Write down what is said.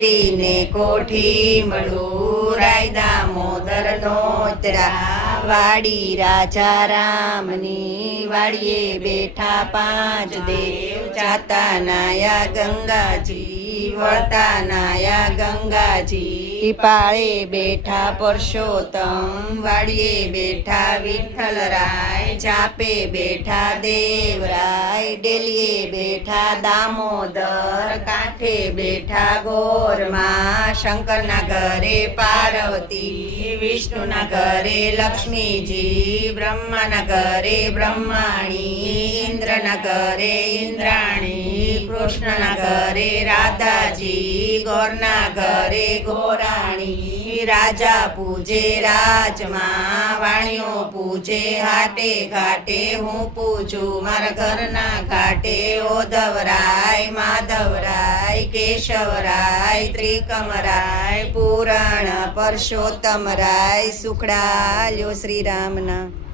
ને કોઠી મળું રાય દામોદર નોતરા વાડી રાજા રામની વાડીએ બેઠા પાંચ દેવ જાતા નાયા ગંગાજી વળતા નાયા ગંગાજી પાળે બેઠા પરસોત્તમ વાડીએ બેઠા વિઠ્ઠલરાય ચાપે બેઠા દેવરાય ડેલીએ બેઠા દામોદર કાંઠે બેઠા ગોરમાં શંકરના ઘરે પાર્વતી વિષ્ણુના ઘરે લક્ષ્મીજી બ્રહ્માના ઘરે બ્રહ્માણી ઇન્દ્રના ઘરે ઇન્દ્રાણી કૃષ્ણના ઘરે રાધાજી ગોરના ઘરે ગોરાણી રાજા પૂજે રાજમાં વાણીઓ પૂજે હાટે ઘાટે હું પૂજું મારા ઘરના ઘાટે ઓધવરાય માધવરાય કેશવરાય ત્રિકમરાય પુરાણ પરસોત્તમરાય સુખડા લ્યો શ્રી રામના।